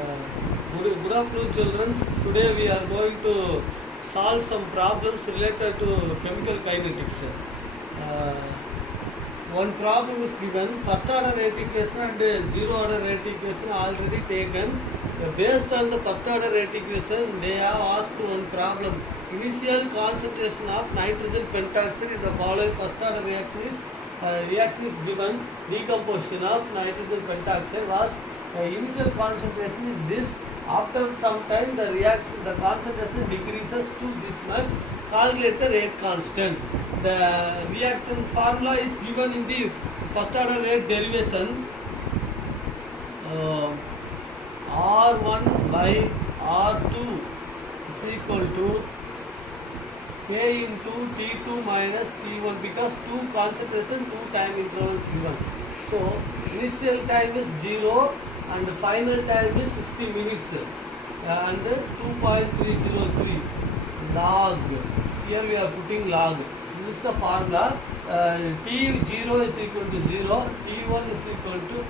Good afternoon, children. Today we are going to solve some problems related to chemical kinetics. Uh, One problem is given. First order rate equation and zero order rate equation already taken. Based on the first order rate equation, they have asked one problem. Initial concentration of nitrogen pentoxide in the following first order reaction is given. Decomposition of nitrogen pentoxide was initial concentration is this. After some time, the concentration decreases to this much. Calculate the rate constant. The reaction formula is given in the first order rate derivation. R1 by R2 is equal to K into T2 minus T1, because two concentration, two time intervals given. So initial time is 0 and the final time is 60 minutes and 2.303 log. Here we are putting log. This is the formula. T0 is equal to 0, T1 is equal to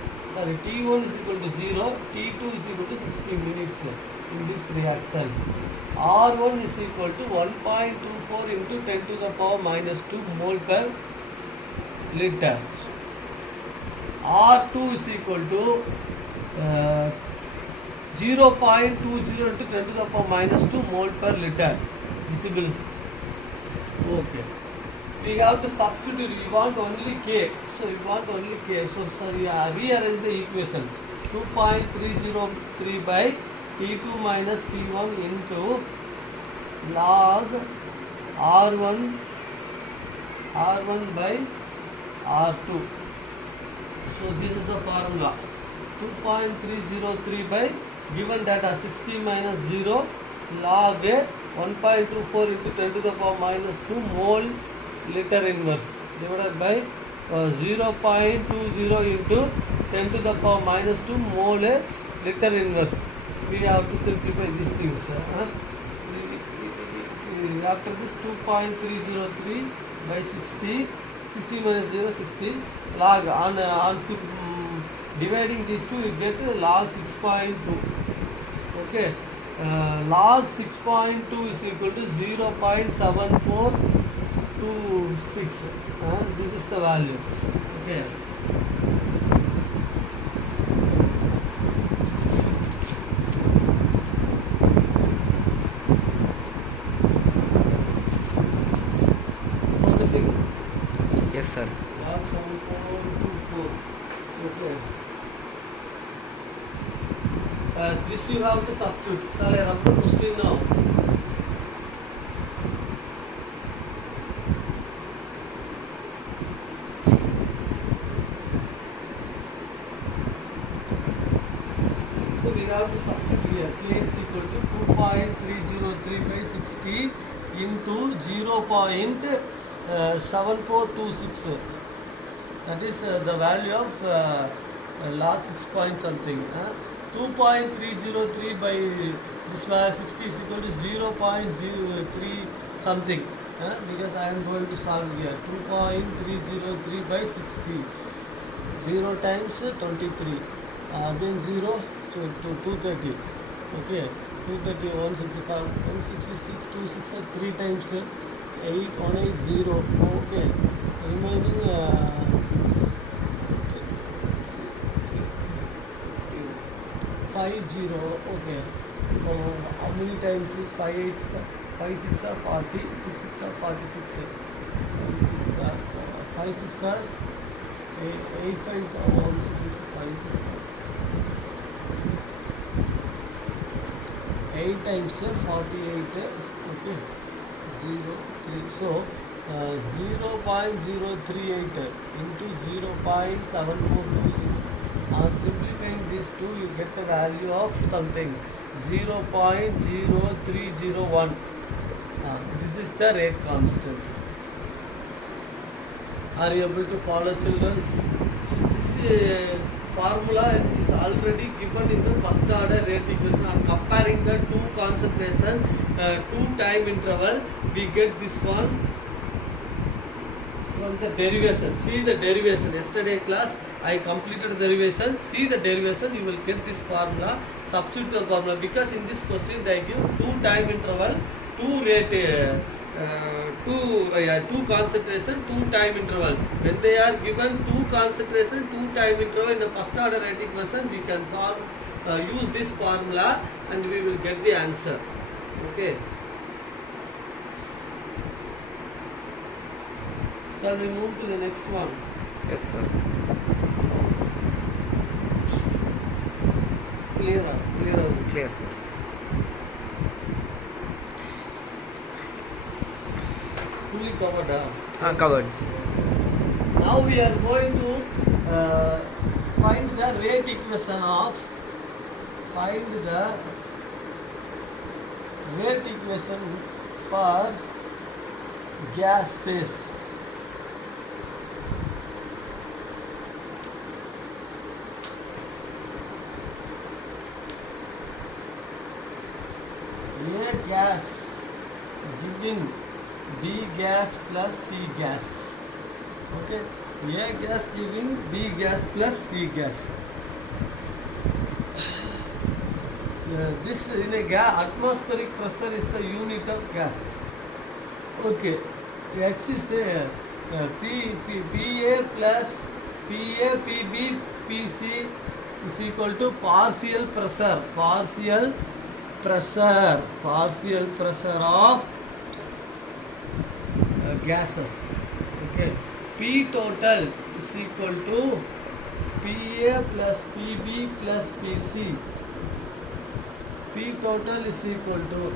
0, T2 is equal to 60 minutes in this reaction. R1 is equal to 1.24 into 10 to the power minus 2 mole per liter. R2 is equal to 0.20 into 10 to the power minus 2 mole per liter. Visible? Okay. We have to substitute. We want only K. So we want only K. So rearrange the equation. 2.303 by T2 minus T1 into log R1 by R2. So this is the formula. 2.303 by given data 60 minus 0 log 1.24 into 10 to the power minus 2 mole liter inverse divided by 0.20 into 10 to the power minus 2 mole liter inverse. We have to simplify these things. After this 2.303 by 60 minus 0, 60 log on dividing these two, you get log 6.2. Okay, log 6.2 is equal to 0.7426. This is the value. Okay. Yes, sir. Log 7.24. Okay. This you have to substitute. Shall I rub the question now? So we have to substitute here. K is equal to 2.303 by 60 into 0.7426. That is the value of log 6 point something. 2.303 by this value 60 is equal to 0.03 something. Because I am going to solve here. 2.303 by 60. 0 times 23. Again 0, so 230. Okay. 230, 165, 166, 26, 3 times 8, 180. Okay. Remaining 50. Okay. How many times is 5 8s? 5 6 are 40, 6 6 are 46. 5 6 are 8 5 are 166, 5 6 are 8 times 48. Okay. 0 3. So 0.038 into 0.7426. On simplifying these two, you get the value of something 0.0301. This is the rate constant. Are you able to follow, children? This formula is already given in the first order rate equation. On comparing the two concentration, two time interval, we get this one from the derivation. See the derivation. Yesterday class I completed the derivation. See the derivation, you will get this formula. Substitute the formula because in this question they give two time interval, two rate, two concentration, two time interval. When they are given two concentration, two time interval in the first order rate equation, we can use this formula and we will get the answer. Okay. Shall we move to the next one? Yes, sir. Clear. Clear, sir. Fully covered. Covered. Now we are going to find the rate equation of for gas phase. A gas giving B gas plus C gas. Okay, A gas giving B gas plus C gas. This in a gas, atmospheric pressure is the unit of gas. Okay, X is there. PA plus PA, PB, PC is equal to partial pressure of gases. Okay, P total is equal to PA plus PB plus PC. P total is equal to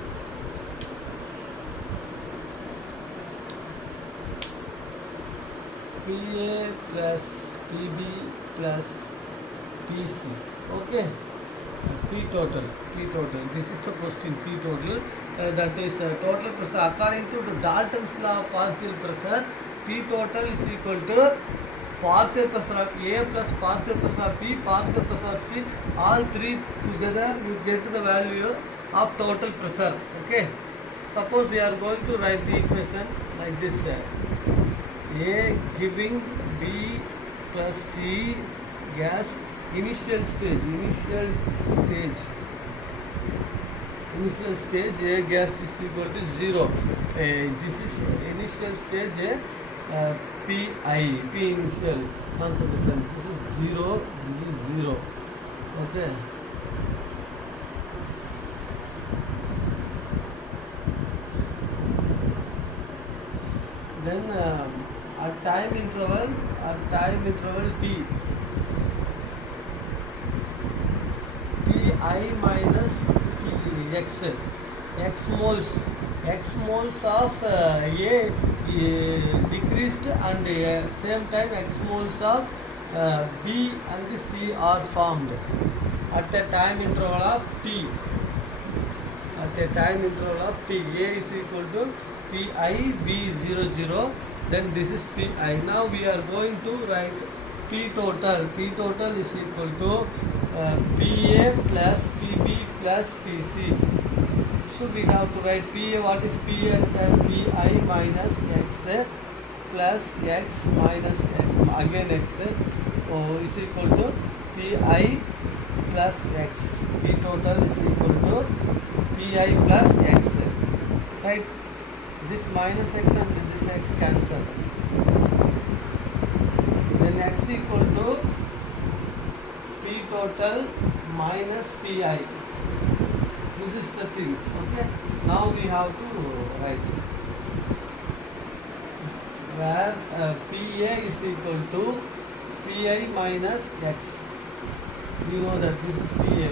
PA plus PB plus PC. Okay, P total. This is the question. P total. That is total pressure. According to the Dalton's law of partial pressure, P total is equal to partial pressure of A plus partial pressure of B, partial pressure of C. All three together, you get the value of total pressure. Okay. Suppose we are going to write the equation like this. A giving B plus C gas, initial stage A gas is equal to 0. This is initial stage P initial concentration. This is 0. Okay. Then at time interval T, Pi minus T x moles of A decreased and same time x moles of B and C are formed at a time interval of T. A is equal to Pi B 0. Then this is Pi. Now we are going to write P total. P total is equal to PA plus PB plus PC. So we have to write PA. What is PA? Pi minus X plus X minus again X is equal to Pi plus X. P total is equal to Pi plus X. Right? This minus X and this X cancel. Then X equal to P total minus Pi. This is the thing. Okay. Now we have to write where PA is equal to Pi minus X. You know that this is PA.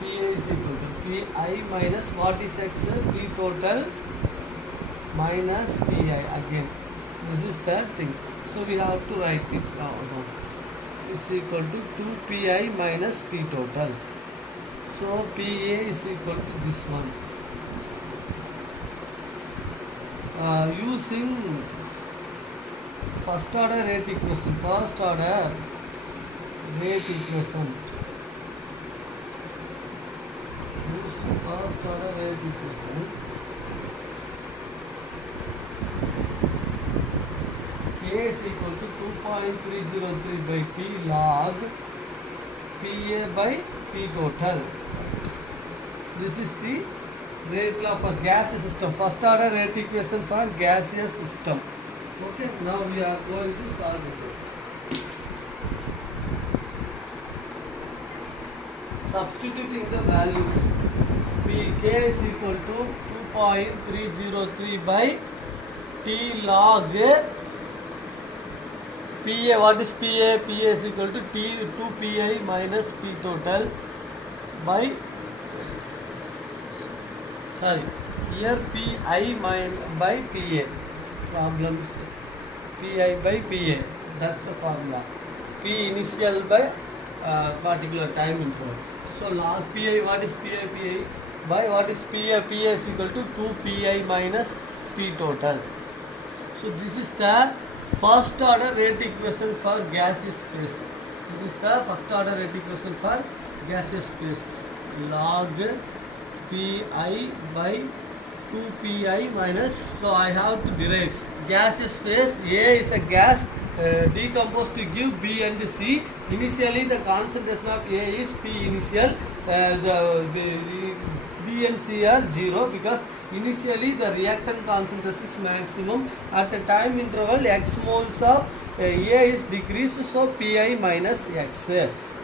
PA is equal to Pi minus what is X? P total minus Pi again. This is the thing. So we have to write it now. It's equal to 2Pi minus P total. So PA is equal to this one. Using first order rate equation. Using first order rate equation. is equal to 2.303 by T log PA by P total. This is the rate law for gas system, first order rate equation for gaseous system. Okay, now we are going to solve it. Substituting the values, Pk is equal to 2.303 by T log PA. What is PA? PA is equal to T 2pi minus P total by, sorry, here Pi by Pa. Problem is Pi by Pa. That's the formula. P initial by particular time interval. So log Pi, what is Pi? Pi by what is Pa? Pa is equal to 2Pi minus P total. So this is the first order rate equation for gaseous phase. This is the first order rate equation for gaseous phase. Log Pi by 2Pi minus, so I have to derive gaseous phase. A is a gas decomposed to give B and C. Initially the concentration of A is P initial, the B and C are 0 because initially the reactant concentration is maximum. At a time interval X moles of A is decreased, so Pi minus X.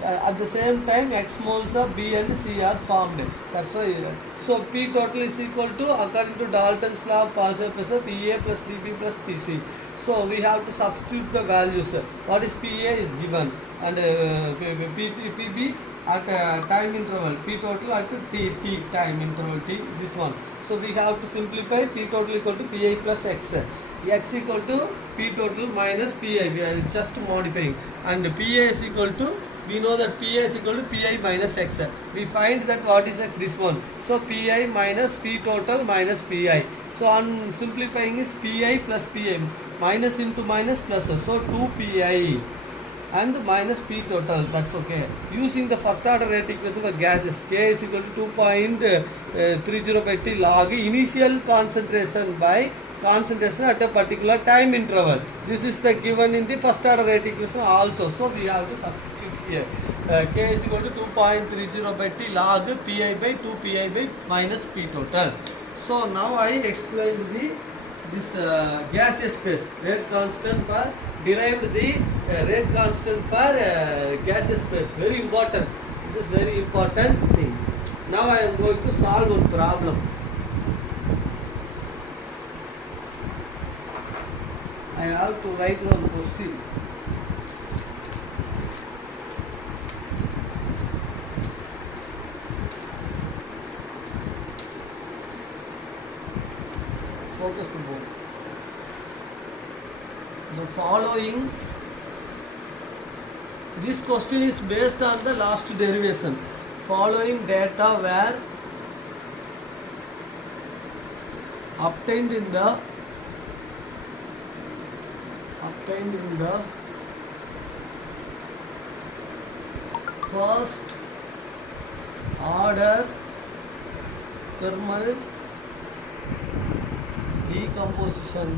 At the same time X moles of B and C are formed. That's why. So P total is equal to, according to Dalton's law of positive pressure, Pa plus Pb plus Pc. So we have to substitute the values. What is Pa is given, and Pb at time interval, P total at t time interval t, this one. So we have to simplify. P total equal to Pi plus X. X equal to P total minus Pi. We are just modifying. And Pa is equal to, we know that Pa is equal to Pi minus X. We find that what is X? This one. So Pi minus P total minus Pi. So on simplifying is Pi plus Pi. Minus into minus plus. So 2Pi and minus P total. That's okay. Using the first order rate equation for gases, K is equal to 2.30 by T log initial concentration by concentration at a particular time interval. This is the given in the first order rate equation also. So we have to substitute here. K is equal to 2.30 by T log Pi by 2Pi by minus P total. So now I explained this gaseous phase rate constant for, derived the rate constant for gaseous phase. Very important. This is very important thing. Now I am going to solve one problem. I have to write one question. Focus to board. The following, this question is based on the last derivation. Following data were obtained in the first order thermal decomposition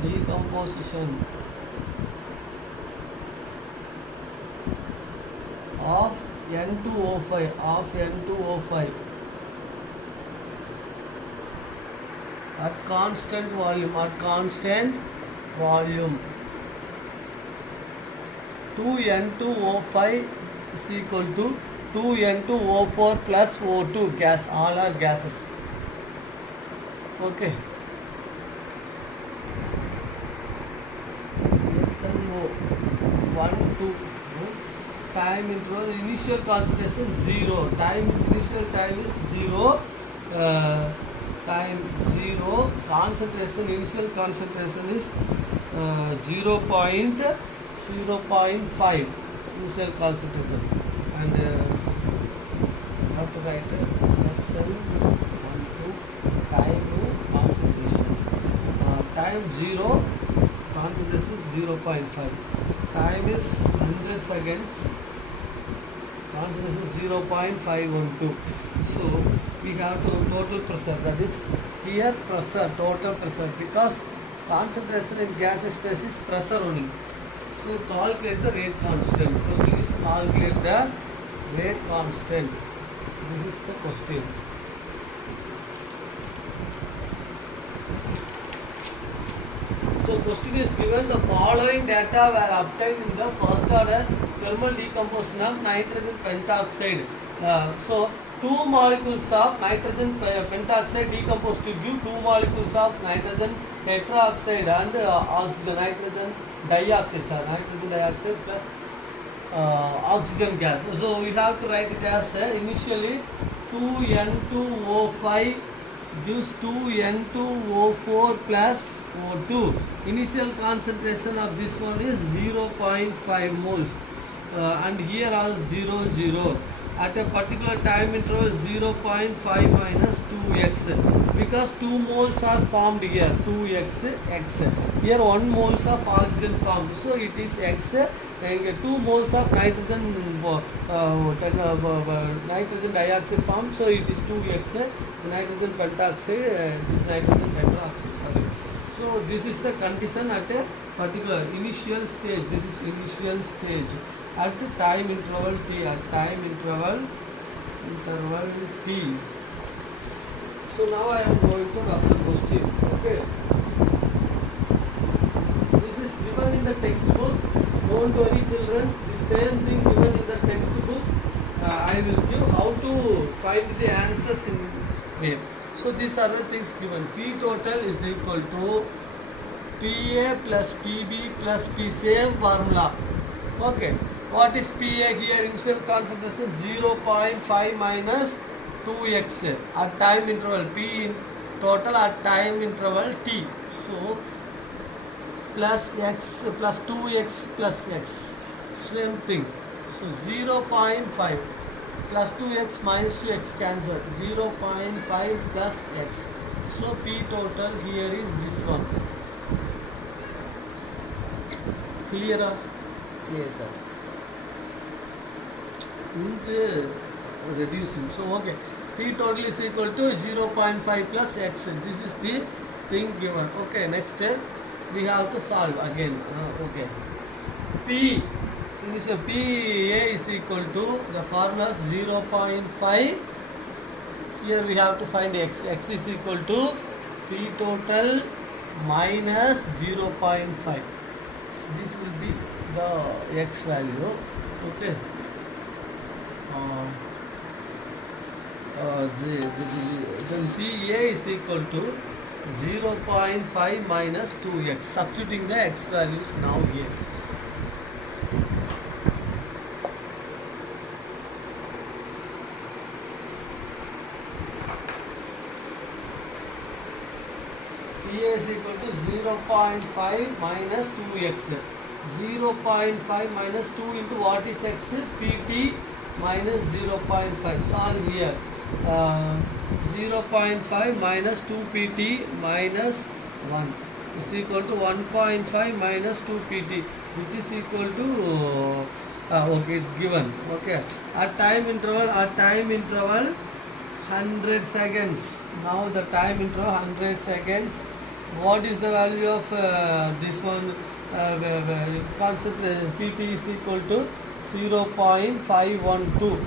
of N2O5 at constant volume 2N2O5 is equal to 2N2O4 plus O2 gas. All are gases. Okay. SNO 1 2 time interval, initial concentration 0, initial time is 0, time 0, concentration, initial concentration is 0.05 initial concentration, and have to write SN12 time concentration, time 0, concentration is 0.5, time is 100 seconds, concentration is 0.512. So we have to total pressure, that is here pressure, total pressure, because concentration in gaseous phase is pressure only. So calculate the rate constant. Question is calculate the rate constant. This is the question. So question is given the following data were obtained in the first order thermal decomposition of nitrogen pentoxide. So 2 molecules of nitrogen pentoxide decomposed to give 2 molecules of nitrogen tetroxide and oxygen nitrogen dioxide, nitrogen dioxide plus oxygen gas. So we have to write it as initially 2N2O5 gives 2N2O4 plus O2. Initial concentration of this one is 0.5 moles and here also 0. At a particular time interval 0.5 minus 2x because 2 moles are formed here, 2x x. Here 1 moles of oxygen formed, so it is x. And 2 moles of nitrogen nitrogen dioxide formed, so it is 2x. Nitrogen pentoxide, this nitrogen tetroxide, sorry. So this is the condition at a particular initial stage. This is initial stage at time interval t. At time interval t. So now I am going to rub the question. Okay. This is given in the textbook. Don't worry, children. The same thing given in the textbook. I will give how to find the answers in way. So these are the things given. P total is equal to PA plus PB plus P, same formula. Okay. What is PA here? Initial concentration 0.5 minus 2x at time interval. P in total at time interval T. So plus x plus 2x plus x. Same thing. So 0.5 plus 2x minus 2x cancel. 0.5 plus x. So P total here is this one. Clear? Clear, sir. Reducing. So okay. P total is equal to 0.5 plus x. This is the thing given. Okay. Next we have to solve again. Okay. P initial PA is equal to the formula 0.5. Here we have to find x. X is equal to P total minus 0.5. So this will be the x value. Okay. Then PA is equal to 0.5 minus 2x. Substituting the x values now here. PA is equal to 0.5 minus 2x. 0.5 minus 2 into what is x? PT minus 0.5. Solve here. 0.5 minus 2 PT minus 1 is equal to 1.5 minus 2 PT, which is equal to okay, it's given. Okay. At time interval 100 seconds. Now the time interval 100 seconds. What is the value of this one? Concentration PT is equal to 0.512.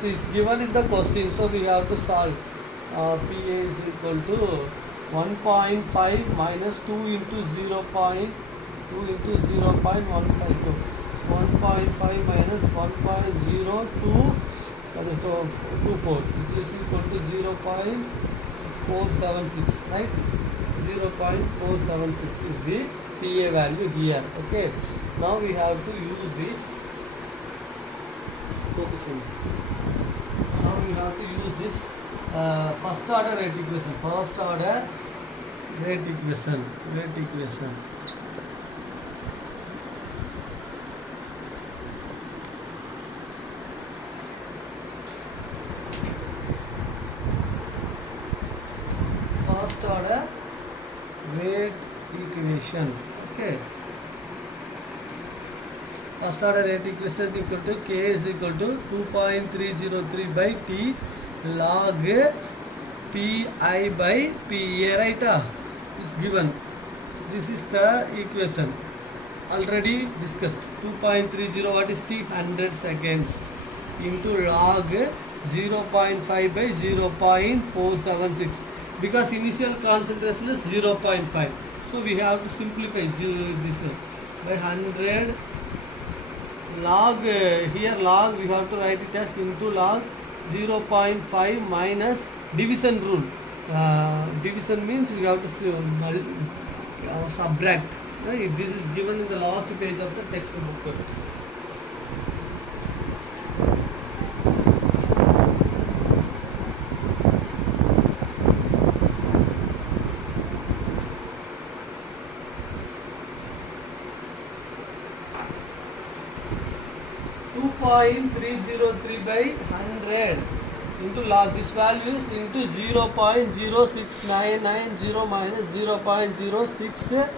So it's given in the question, so we have to solve. PA is equal to 1.5 minus 2 into 0.2 into 0.152. So 1.5 minus 1.02, that is 24. This is equal to 0.476, right? 0.476 is the PA value here. Okay. Now we have to use this. Focusing. Now we have to use this first order rate equation. First order rate equation. First order rate equation. Okay. First order rate equation equal to K is equal to 2.303 by T log Pi by PA, right? Is given. This is the equation. already discussed. 2.30, what is t? 100 seconds into log 0.5 by 0.476, because initial concentration is 0.5. So we have to simplify this by 100 log, here log we have to write it as into log 0.5 minus division rule. Division means we have to subtract. This is given in the last page of the textbook. 2.303 by 100 into log this values into 0.0699 minus 0.06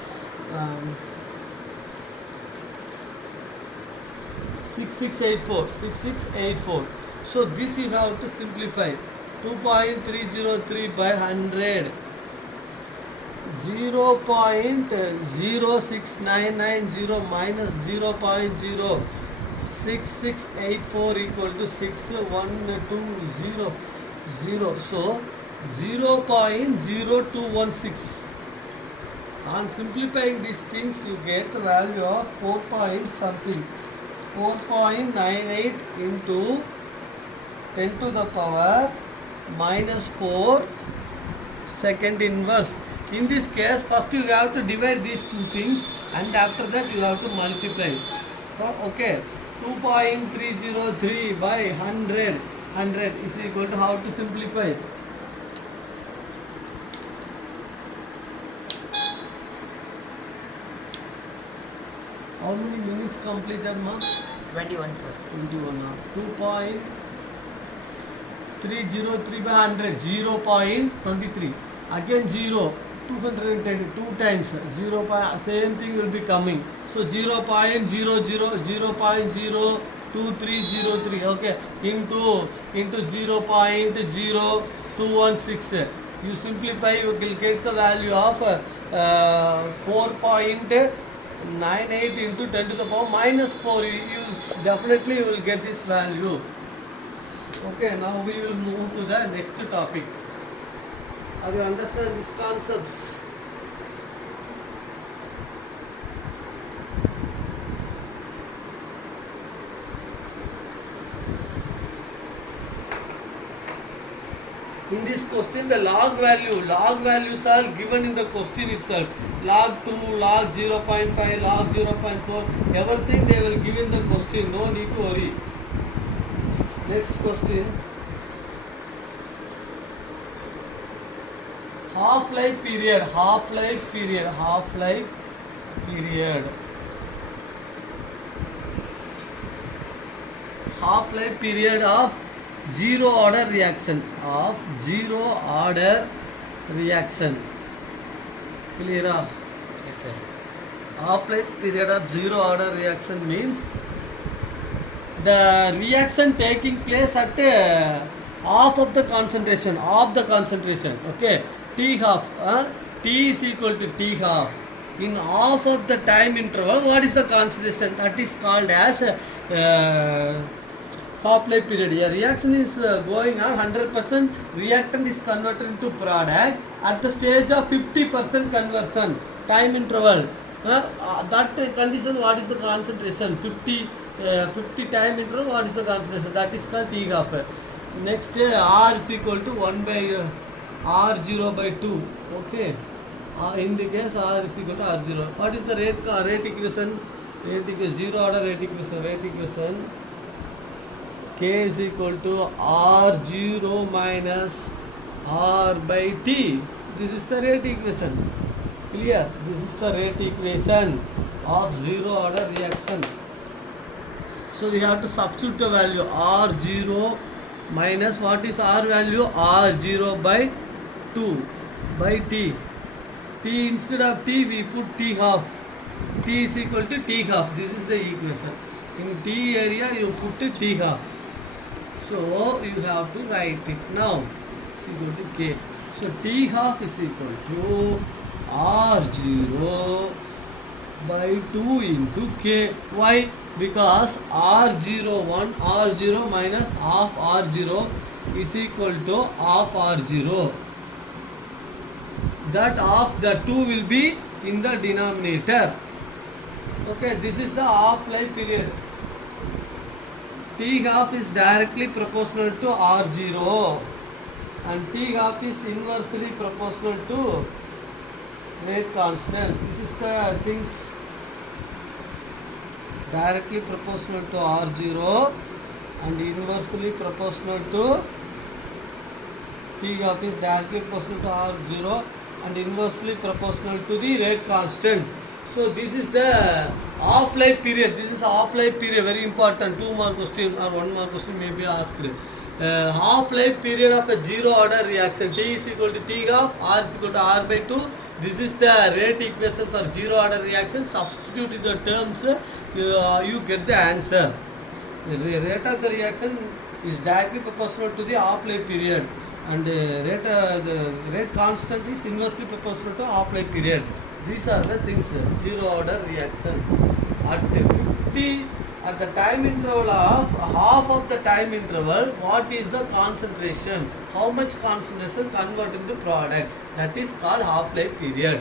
6684. So this you have to simplify. 2.303 by 100, 0.06990 minus 0.06684 equal to 61200. So 0.0216. On simplifying these things, you get the value of 4 point something. 4.98 into 10 to the power minus 4 second inverse. In this case, first you have to divide these two things, and after that you have to multiply. Okay, 2.303 by 100 is equal to, how to simplify? How many minutes completed, ma? 21, sir. 21 now. 2.303 by 100, 0.23. Again 0, 210, 2 times 0. Same thing will be coming. So 0.00303, okay, into 0.0216. You simplify, you will get the value of 4.98 into 10 to the power minus 4. You definitely you will get this value. Okay, now we will move to the next topic. Are you understand these concepts? In this question, the log values are given in the question itself. Log 2, log 0.5, log 0.4, everything they will give in the question. No need to worry. Next question. Half-life period of zero order reaction. Clear? Yes, sir. Half-life period of zero order reaction means the reaction taking place at half of the concentration. Okay, T half. T is equal to T half. In half of the time interval, what is the concentration? That is called as half-life period. A reaction is going on, 100% reactant is converted into product at the stage of 50% conversion. Time interval. That condition, what is the concentration? 50 time interval, what is the concentration? That is called T half. Next, R is equal to 1 by R0 by 2. Okay. In the case, R is equal to R0. What is the rate equation? Zero order rate equation. K is equal to R0 minus R by T. This is the rate equation. Clear? This is the rate equation of zero order reaction. So we have to substitute the value R0 minus, what is R value? R0 by 2 by T. T instead of T we put T half. T is equal to T half. This is the equation. In T area you put T half. So you have to write it now. It's equal to K. So T half is equal to R0 by 2 into K. Why? Because R01, R0 minus half R0 is equal to half R0. That half, the 2 will be in the denominator. Okay, this is the half-life period. T half is directly proportional to R0 and T half is inversely proportional to rate constant. This is the things directly proportional to R0 and inversely proportional to T half is directly proportional to R0 and inversely proportional to the rate constant. So this is the half-life period. This is half-life period, very important. 2 mark question or 1 mark question may be asked. Half-life period of a zero order reaction. T is equal to T half, R is equal to R by 2. This is the rate equation for zero order reaction. Substitute in the terms, you get the answer. The rate of the reaction is directly proportional to the half-life period, and the rate constant is inversely proportional to half-life period. These are the things. Zero order reaction. At the time interval of half of the time interval, what is the concentration? How much concentration converted into product? That is called half-life period.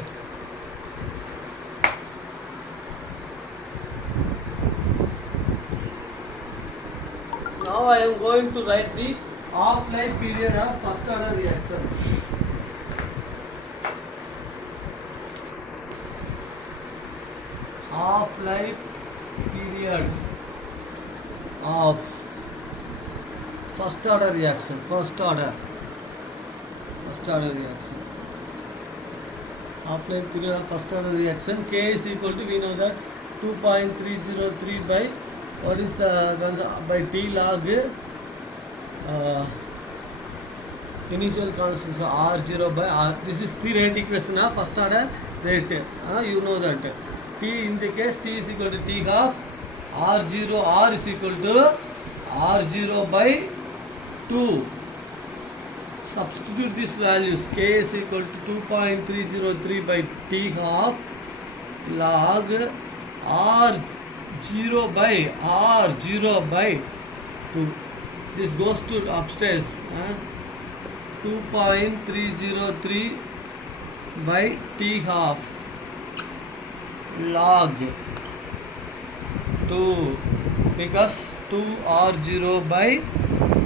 Now I am going to write the half-life period of first order reaction. Half-life period of first order reaction. Half-life period of first order reaction. K is equal to, we know that, 2.303 by, what is the, by T log initial constant R0 by R. This is the rate equation of first order rate. You know that. T in the case, T is equal to T half, R0, R is equal to R0 by 2. Substitute these values. K is equal to 2.303 by T half log R0 by 2. This goes to upstairs. 2.303 by T half log 2, because 2 R0 by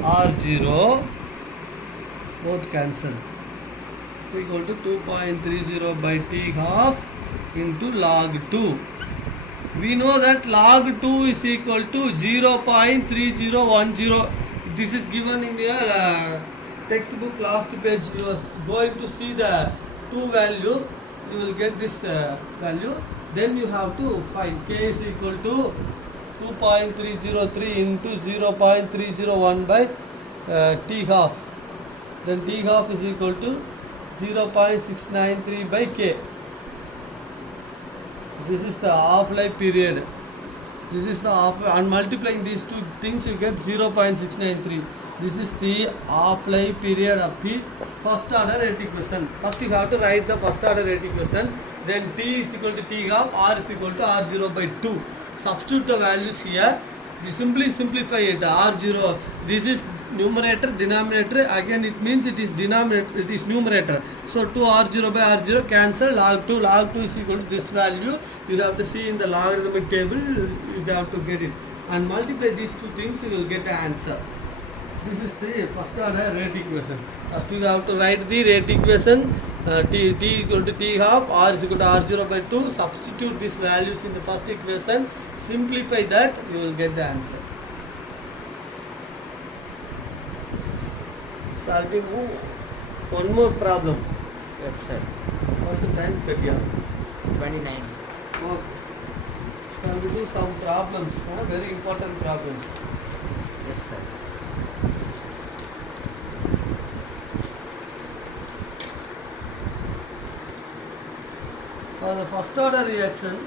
R0 both cancel. So equal to 2.30 by T half into log 2. We know that log 2 is equal to 0.3010. This is given in your textbook last page. You are going to see the 2 value. You will get this value. Then you have to find K is equal to 2.303 into 0.301 by T half. Then T half is equal to 0.693 by K. This is the half-life period. This is the half, and multiplying these two things you get 0.693. This is the half-life period of the first order rate equation. First you have to write the first order rate equation. Then T is equal to T half, R is equal to R0 by 2. Substitute the values here. You simply simplify it. R0, this is numerator, denominator. Again it means it is denominator, it is numerator. So 2 R0 by R0 cancel. Log 2 is equal to this value. You have to see in the logarithmic table. You have to get it. And multiply these two things, you will get the answer. This is the first order rate equation. First you have to write the rate equation. T equal to T half, R is equal to R0 by 2. Substitute these values in the first equation. Simplify that, you will get the answer. Solving one more problem. Yes, sir. What's the time? 30. 29. Okay. So we do some problems, very important problems. Yes, sir. For the first order reaction,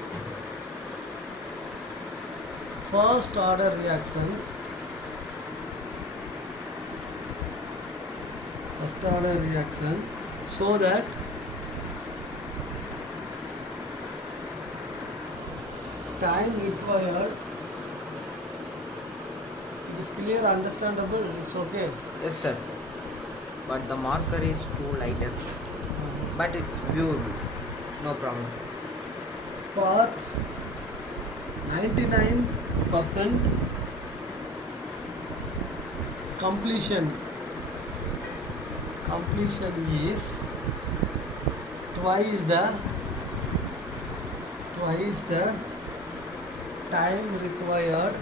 so that time required. It is clear, understandable, it's okay. Yes, sir. But the marker is too lighter. But it's viewable. No problem. For 99% completion is twice the time required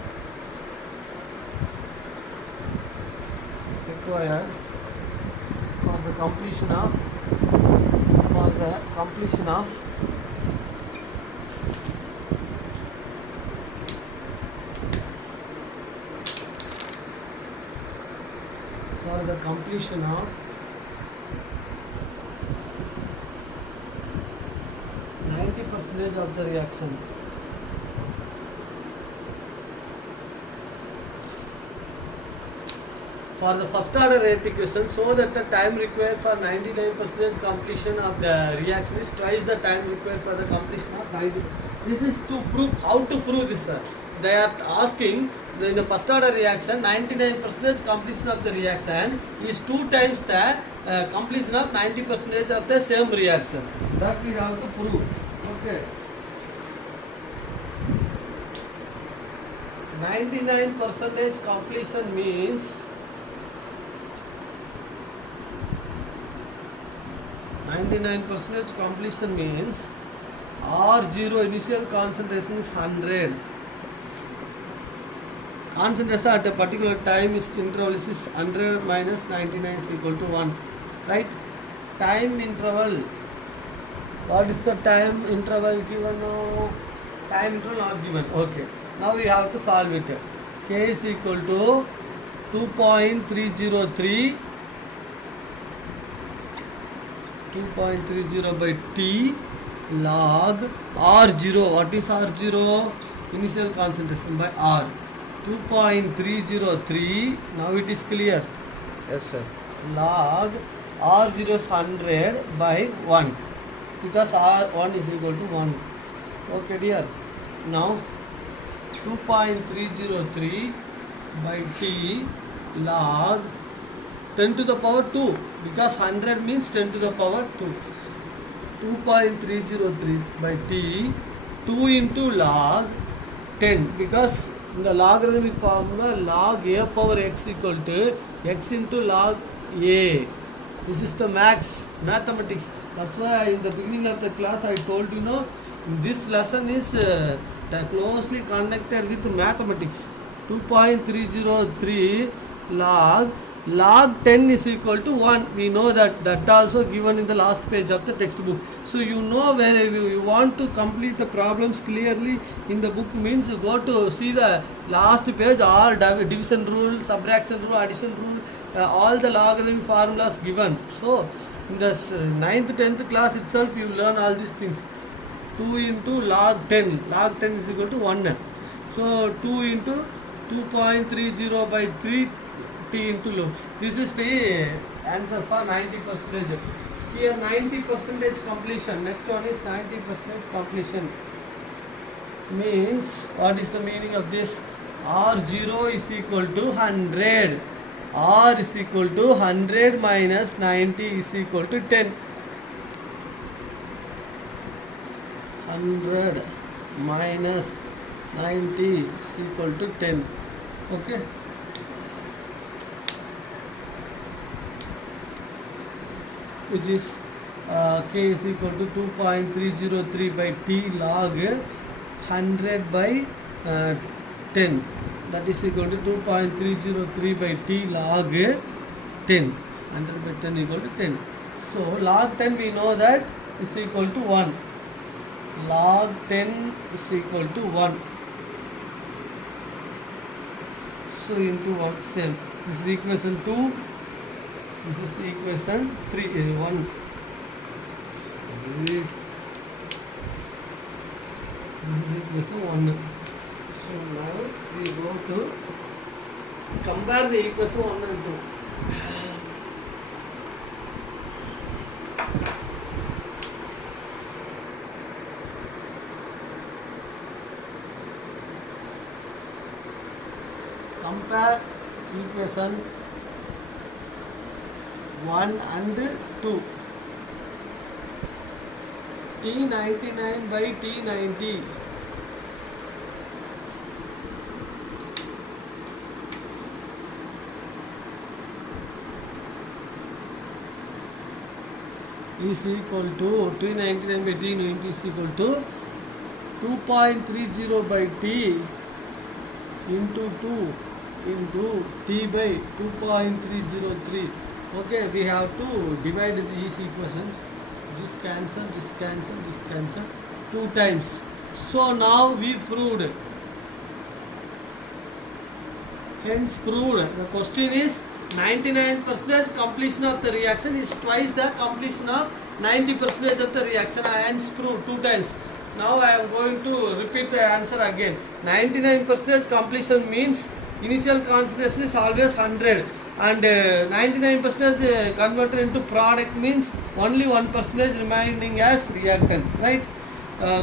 for the completion of for the completion of for the completion of 90% of the reaction. For the first order rate equation, so that the time required for 99% completion of the reaction is twice the time required for the completion of 90. This is to prove, how to prove this, sir. They are asking, in the first order reaction, 99% completion of the reaction is 2 times the completion of 90% of the same reaction. That we have to prove. Okay. 99% completion means 99% completion means R0 initial concentration is 100. Concentration at a particular time is interval is 100 minus 99 is equal to 1. Right? Time interval. What is the time interval given? No. Time interval not given. Okay. Now we have to solve it. K is equal to 2.303 by T log R0. What is R0? Initial concentration by R. 2.303. Now it is clear. Yes, sir. Log R0 is 100 by 1 because R1 is equal to 1. Okay, dear. Now 2.303 by T log 10 to the power 2 because 100 means 10 to the power 2. 2.303 by T 2 into log 10 because in the logarithmic formula log A power x equal to x into log A. This is the mathematics. That's why in the beginning of the class I told you know this lesson is closely connected with mathematics. 2.303 log 10 is equal to 1. We know that also given in the last page of the textbook. So you know where you want to complete the problems clearly in the book means go to see the last page, all division rule, subtraction rule, addition rule, all the logarithm formulas given. So in the 9th 10th class itself you learn all these things. 2 into log 10 is equal to 1. So 2 into 2.30 by 3 T into log. This is the answer for 90%. Here 90% completion. Next one is 90% completion. Means what is the meaning of this? R0 is equal to 100. R is equal to 100 minus 90 is equal to 10. 100 minus 90 is equal to 10. Okay. Which is K is equal to 2.303 by T log 100 by 10. That is equal to 2.303 by T log 10. 100 by 10 equal to 10. So log 10 we know that is equal to 1. Log 10 is equal to 1. So into what? Same. This is equation 2. This is equation 3. 1. This is equation 1. So now we go to compare the equation 1 and 2. compare equation 1 and 2. T99 by T90. is equal to T99 by T90 is equal to 2.30 by T into 2 into T by 2.303. Okay, we have to divide these equations. This cancel, this cancel, this cancel 2 times. So now we proved. Hence proved. The question is 99% completion of the reaction is twice the completion of 90% of the reaction. I hence proved 2 times. Now I am going to repeat the answer again. 99% completion means initial concentration is always 100 and 99% converted into product means only 1% remaining as reactant, right?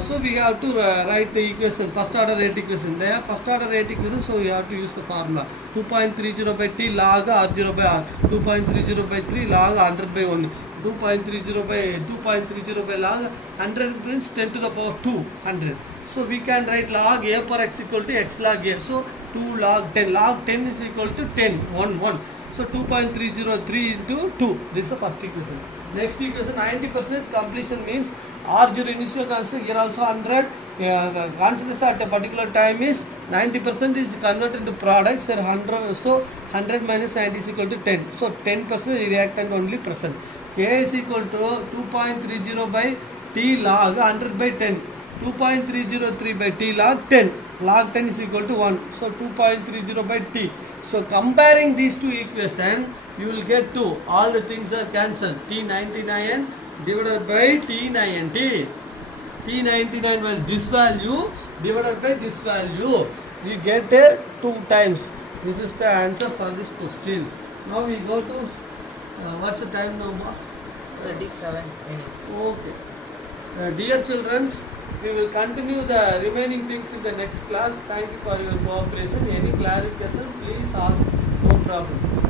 So we have to write the equation, first order rate equation. They are first order rate equation, so we have to use the formula 2.30 by T log R0 by R, 2.30 by 3 log 100 by 1, 2.30 by 2.30 by log 100 means 10 to the power 200. So we can write log A per x equal to x log A. So 2 log 10, log 10 is equal to 10, 1, 1. So 2.303 into 2. This is the first equation. Next equation, 90% completion means R0 initial concentration, here also 100. Concentration at a particular time is 90% is converted into products. Here 100, so 100 minus 90 is equal to 10. So 10% reactant only present. K is equal to 2.30 by T log 100 by 10. 2.303 by T log 10. Log 10 is equal to 1. So 2.30 by T. So comparing these two equations, you will get 2. All the things are cancelled. T99 divided by T90. T99 was this value divided by this value. You get 2 times. This is the answer for this question. Now we go to what's the time now? 37 minutes. Okay. Dear children, we will continue the remaining things in the next class. Thank you for your cooperation. Any clarification, please ask. No problem.